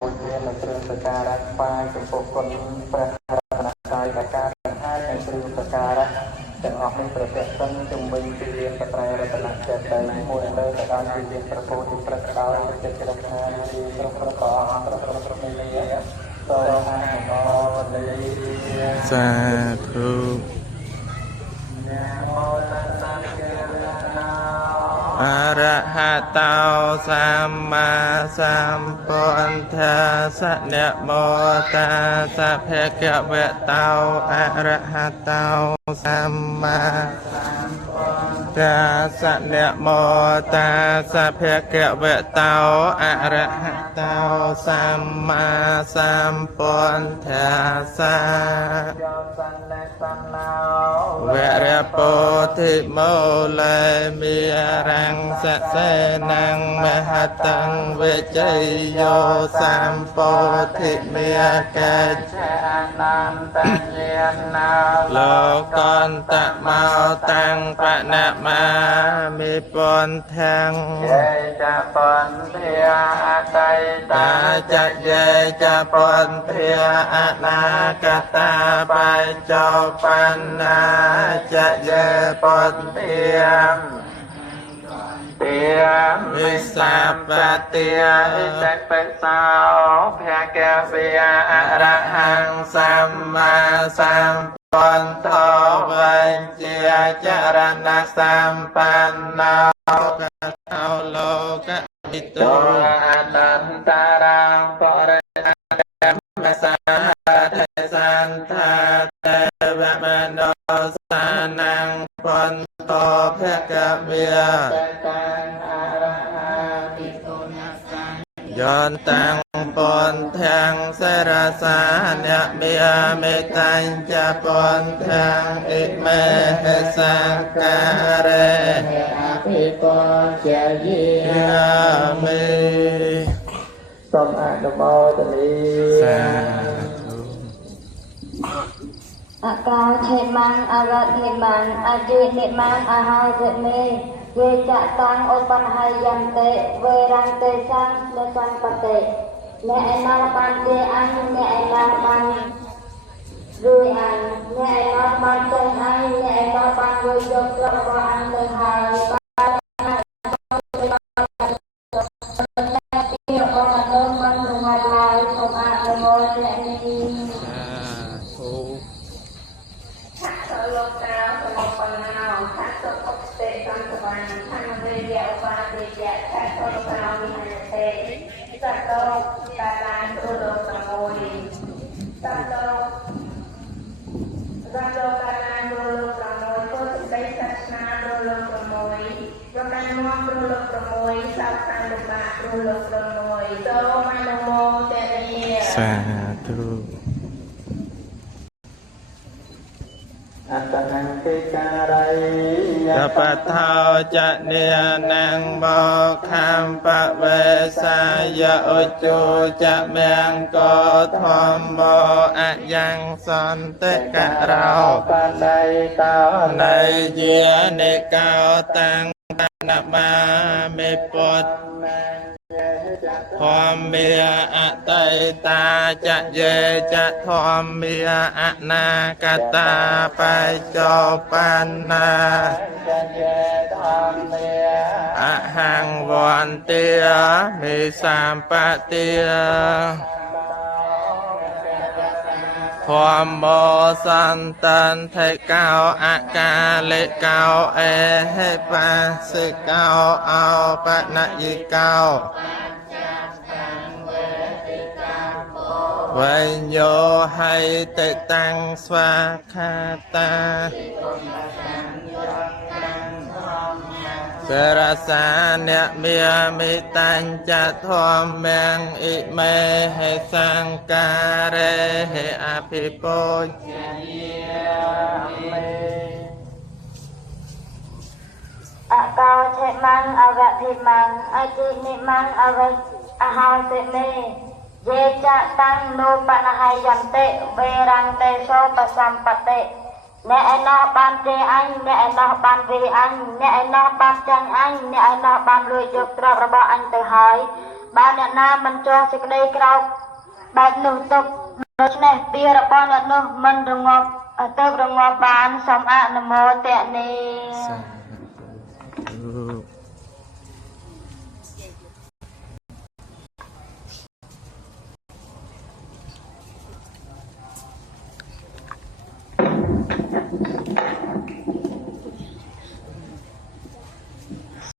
Một viên là trường tất cả đã phai trong cuộc quânព្រះរតនត្រ័យដែលការទាំងហើយនៃគ្រឿងសក្ការៈទាំងអស់នេះប្រតិបត្តិជំវិញពីលៀនបត្រៃរតនចេតៃមួយលើទៅដល់ពីលៀនប្រពោទីព្រឹកដល់ចិត្តរក្សាទីគ្រប់ប្រកបអន្តរប្រព្រឹត្តនេះតរហាអរលីសាធុអរហតោសម្មាសម្ពុទ្ធស្សនមោតាសភគវតោអរហតោសម្មាសម្ពុទ្ធស្សនមោតាសភគវតោអរហតោសម្មាសម្ពុទ្ធស្សវរពោធិមោលេមិរាំងសសេនាងមហតੰវិជ័យយោសម្ពោធិមេកេច្ឆអនន្តញ្ញាណោលោកន្តមោតាំងបណមាមិពន្ធังយេចពន្ធាអតីតាចយេចពន្ធាអនាគតាបច្ចុប្បន្នាចយេពន្ធាវិសាបតិអិសេបិសោភគវិអរហង្គសម្មាសម្ពុទ្ធោវិជ្ជាចរណសម្បណ្ណោកតោលោកវិទូអនន្តរាងបរិមសាធិសន្តាទេវមនោសាนังពុទ្ធោភគវិយន្តាំងពន្ធังសិរសានៈមេមេតាញ់ចពន្ធังអិមេសង្ការេអភិបុជយាមិសូមអនុមោទនីសាធុអកោឆេមាំងអរតនិមាំងអជិនិមាំងអហោទមេវេចតាំងឧបនហយន្តិវេរន្តិសੰលសន្បតិអ្នកឯណោះបានជាអញអ្នកឯណោះបានរួយអញអ្នកឯណោះបានចេញអញអ្នកឯណោះបានរួយយកទ្រព្យរបស់អញទៅហើយរបស់អនុមិនរងាត់ឡើយសូមអនុមោទនាធុលោកតាសម្បបណ្ណោថាសុខស្ទេសន្តិបានថានវេយឧបាទេយៈថាសុខប្រោវិហរតេសតោតាឡានព្រលោកប្រមូលសតោតាឡានព្រលោកប្រមូលពុទ្ធបិសាសនាព្រលោកប្រមូលប្រកាសមកព្រលោកប្រមូលសោកសាលបាព្រលោកប្រមូលសូមអនុមោទនាសាធុអតនង្កិការ័យយបថោចនេនាងបោខំបវេសាយឧជុចមង្គធម្មអយ៉ាងសន្តិករោបដៃតោនៃជានិកោតាំងនមាមិពុទ្ធធម្មាអតីតាចយេចធម្មាអនាគតាបច្ចុប្បន្នាចយេធម្មាអហង្វន្តិមិសម្បតិធម្មោសន្តន្តេកោអកាលេកោអេហេបាសិកោអោបនយិកោវញ្ញោហៃតិតាំងស្វាខាតាសរសានៈមេមិតាញ់ចធម្មាំងអិមេហេសង្ការេហេអភិពុជយាមិអកោឆេមាំងអវធិមាំងអជិនិមាំងអវអហោទិមេយេចតាំងនោបនហយន្តិវេរន្តិសោបសម្បតិអ្នកឯណោះបានទេអញអ្នកឯណោះបានវេអញអ្នកឯណោះបានចាញ់អញអ្នកឯណោះបានលួចយកទ្រព្យរបស់អញទៅហើយ bà nhận na mình cho sẽ đây cao bạch nụ tục đôi này bia là con nhận nụ mình rung ngọc tơ rung ngọc bán xong ạ nằm mô tệ nì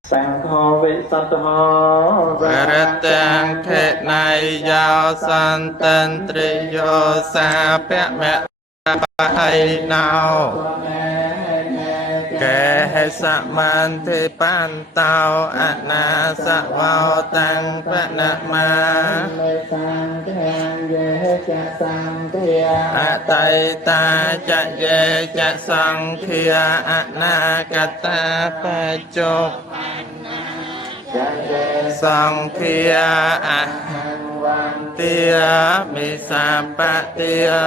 sang ho vị sát ho và tăng thế này giao san tân tri yo sa pẹ mẹ hay nào kẻ hay sa man thế pan tao na sa vào tăng phật na ma tay ta cha ye cha sang kia na kata pa chok sang kia tia mi sa pa tia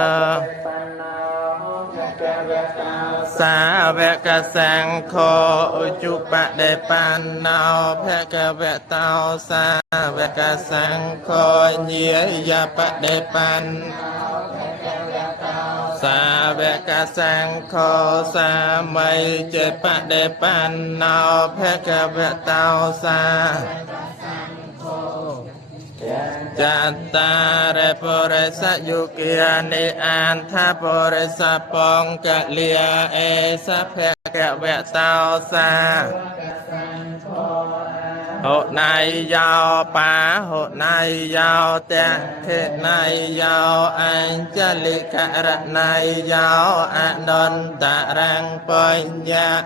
sa vẹ ca sang kho chu pa đề pan nao phe ca vẹ tao sa vẹ ca sang kho nhía ya pa đề pan sa vẹ ca sang kho sa mây chơi pa đề pan nao phe ca vẹ tao sa Chanta re pore sa yukia ni an tha pore sa pong ka lia e sa phe ka vẹ tao sa hộ này giao pa hộ này giao te thế này giao anh cha li ka ra này giao anon ta rang ponya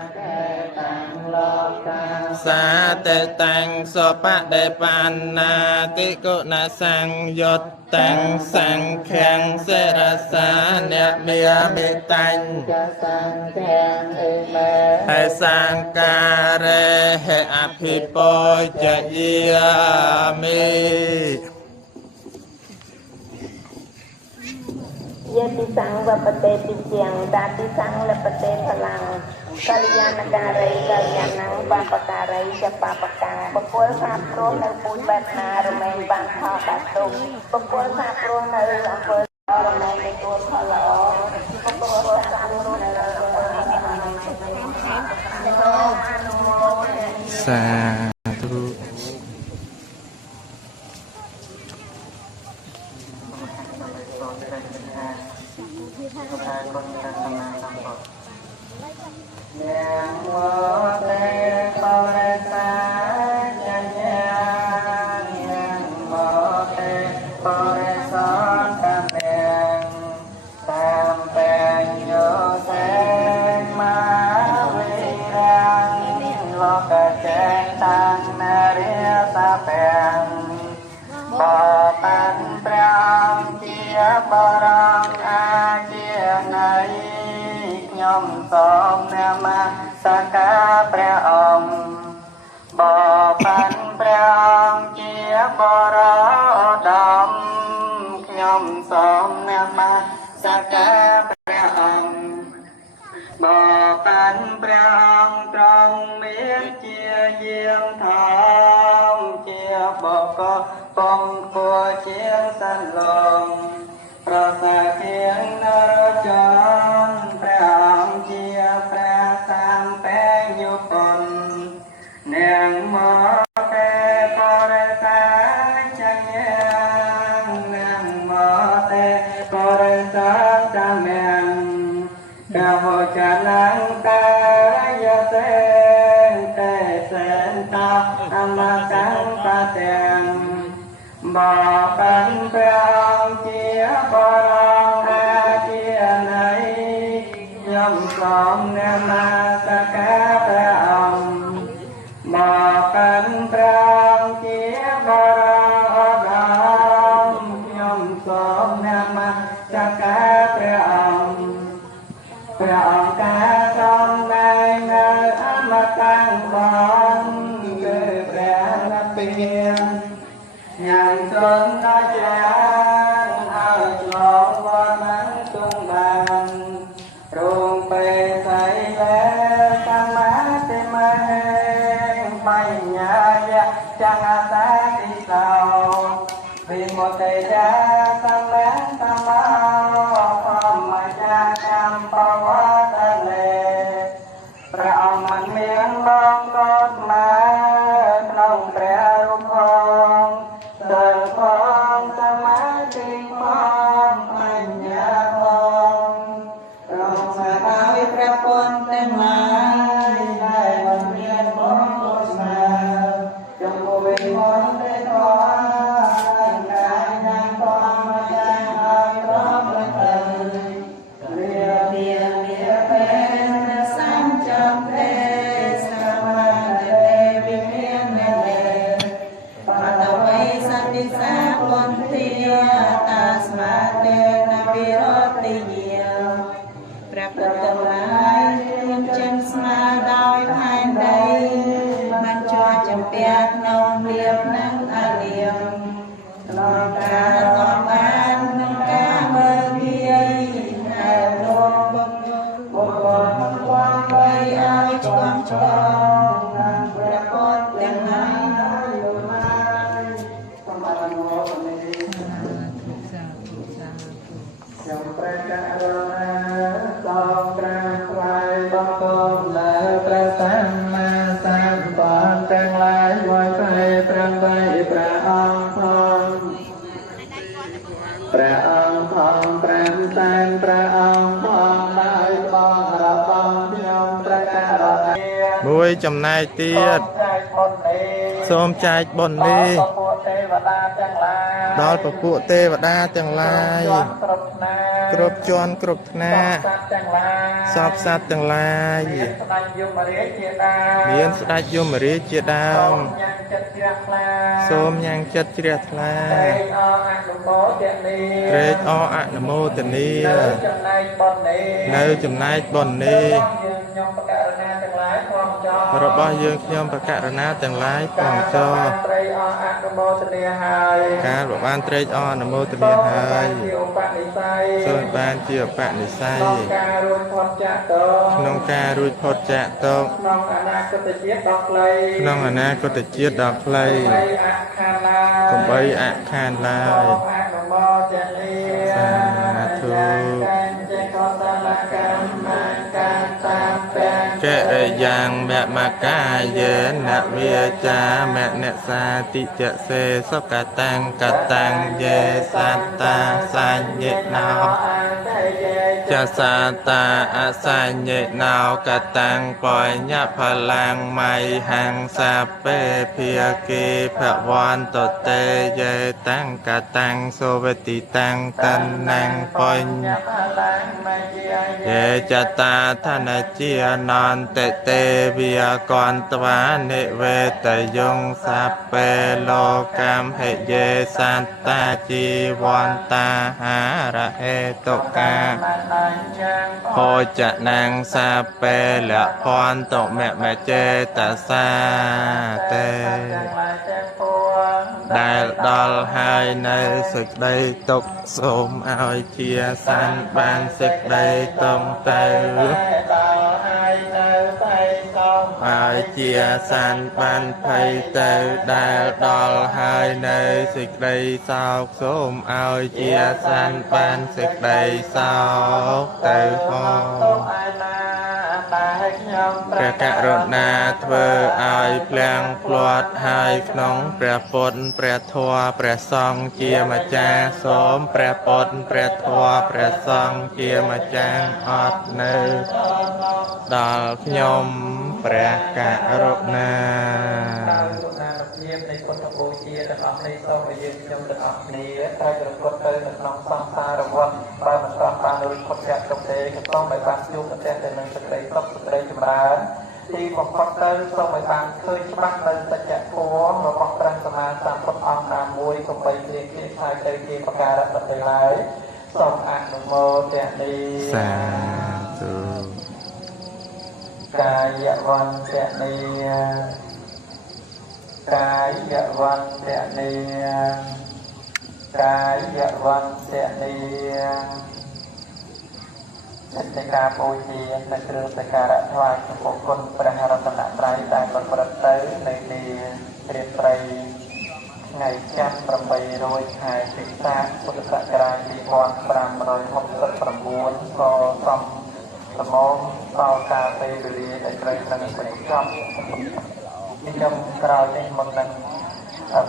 sa te tăng so pa đề pan na ti cô na sang yot tăng sang khen se ra sa ne mia mi tanh hay sang ca re he api po cha ya mi Yati sang và pate tiang dati sang là pate phalang Kalyana karai kalyanang papakarai sa papakang Pagpul sa pro na pun bat na rumay bang hakatung Pagpul sa pro na ampul rumay na tur halao Pagpul sa pro na Satu Yang mo te pore sa yang mo te pore son kameng sampai yo sen ma wirang lo ka chen tang naria sa peng bo pan prang chia borang a chia nai nhom som nama saka ព្រះអង្គបបានព្រះអង្គជាបរោត្តមខ្ញុំសូមនមស្ការព្រះអង្គបបានព្រះអង្គទ្រង់មានជាយាងធំជាបកពងគួរជាសន្លងប្រសាជាងនរចរព្រះអង្គជាព្រះសម្ពេយុពននាងមកទេបរិសាចញ្ញនាងមកទេបរិសាតាមងកហោចនាងតាយសេទេសេនតាអមកាំបទាំងបបានព្រះអង្គជាបរងអាជាណៃខ្ញុំសូមនមស្ការព្រះអង្គបបានព្រះអង្គជាបរងខ្ញុំសូមនមស្ការព្រះអង្គព្រះអង្គការសំដែងនៅអមតង្បងគឺព្រះនិព្វានយ៉ាងចន្ទចានឲ្យឆ្លងវត្តនឹងទងបានរងពេលសៃលែសមាតិមហេបញ្ញាយៈចង្អតាទិសោ เตยะสัมมังสัมมาธรรมจักขัมปวัตเนพระองค์มันเมียนบองกฎมาក្នុងព្រះរូបផងសិលផងសមាធិផងបញ្ញាផងរងសាដោយព្រះពុទ្ធទាំងឡាយដែលមិនមានបងកុសលចងវិញមកទេធម៌កាយយ៉ាងធម្មតាឲ្យប្រព្រឹត្តទៅវាពេលសំចំទេសមាធិវិមានមេបតវៃសន្តិសាពន្ធាតាស្មាតេនវិរតិយាព្រះពុទ្ធទាំងឡាយមានចិនស្មាដោយផែនដីបានជាប់ចំពាក់ក្នុងលៀបនិងអលៀងក្នុងការតបានក្នុងការមើលងាយហើយលោកបុគ្គលបានបីឲ្យឆ្គាំឆ្កងនឹងព្រះពុទ្ធទាំងឡាយលោកឡាយសូមអរគុណខ្ញុំព្រះករុណាសូមក្រាបថ្វាយបង្គំនៅព្រះសម្មាសម្ពុទ្ធទាំងឡាយមួយបីព្រះបីព្រះអង្គផងព្រះអង្គផងព្រះសែនព្រះអង្គផងដោយបងរបស់ខ្ញុំព្រះករុណាមួយចំណែកទៀតសូមចែកបុណ្យនេះដល់ពពួកទេវតាទាំងឡាយគ្រប់ជាន់គ្រប់ថ្នាក់សពសត្វទាំងឡាយមានស្ដេចយមរាជជាដើមសូមញ៉ាំងចិត្តជ្រះថ្លាត្រេកអរអនុមោទនានៅចំណែកបុណ្យនេះរបស់យើងខ្ញុំប្រកាសណាទាំងឡាយផងចោការបានត្រេកអរអនុមោទនាហើយសូមបានជាឧបនិស្ស័យក្នុងការរួចផុតចាកទុក្ខក្នុងអនាគតជាតិដ៏ខ្លីកុំបីអខានឡើយសាធុកេរិយ៉ាងមមកាយេនវិចាមនសាតិចសេសុកតាំងកតាំងយេសត្តាសញ្ញេណោចសាតាអសញ្ញេណោកតាំងបញ្ញផលាំងមៃហង្សាពេភិយគិភវន្តតេយេតាំងកតាំងសុវតិតាំងតណ្ណបញ្ញយេចតាធនជានន្តតេវិយកន្តវានិវេតយងសាពេលោកំហេយេសន្តាជីវន្តាហារហេតុកាហោចនាងសាពេលភន្តមមចេតសាតេដែលដល់ហើយនៅសេចក្តីទុក្ខសូមឲ្យជាសានបានសេចក្តីតងទៅឲ្យជាសានបានភ័យទៅដែលដល់ហើយនៅសេចក្តីសោកសូមឲ្យជាសានបានសេចក្តីសោកទៅផងព្រះករុណាធ្វើឲ្យភ្លាំងភ្លាត់ហើយក្នុងព្រះពុទ្ធព្រះធម៌ព្រះសង្ឃជាម្ចាស់សូមព្រះពុទ្ធព្រះធម៌ព្រះសង្ឃជាម្ចាស់អត់នៅដល់ខ្ញុំព្រះករុណាភាពនៃពុទ្ធបូជាទាំងអស់នេះសូមឲ្យយើងខ្ញុំទាំងអស់គ្នាត្រូវប្រកបទៅក្នុងសង្សារវដ្តបើមិនស្រាប់បានរួចផុតចាកទុក្ខទេក៏សូមឲ្យបានជួបប្រទះទៅនឹងសេចក្តីសុខសេចក្តីចម្រើនទីបំផុតទៅសូមឲ្យបានឃើញច្បាស់នៅសច្ចធម៌របស់ព្រះសម្មាសម្ពុទ្ធអង្គណាមួយកុំបីគ្លៀកគ្លៀកខ្លាចទៅជាប្រការៈទៅឡើយសូមអនុមោទនាសាធុកាយវន្តនីកាយវន្តនីកាយវន្តនីសេចការបូជានៅគ្រឿងសក្ការៈថ្វាយចំពោះគុណព្រះរតនត្រ័យដែលប្រព្រឹត្តទៅនៅនារាត្រីខ ថ្ងៃច័ន្ទ800ខែពិសាខពុទ្ធសករាជ2569ក៏សំសមងដល់ការពេលវេលាដែលត្រូវនឹងបញ្ចប់ពីខ្ញុំក្រោយនេះមុននឹង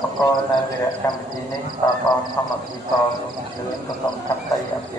បកលនៅវិរៈកម្មវិធីនេះតបងធម្មវិកលលោកជឿនក៏សូមខន្តីអភិ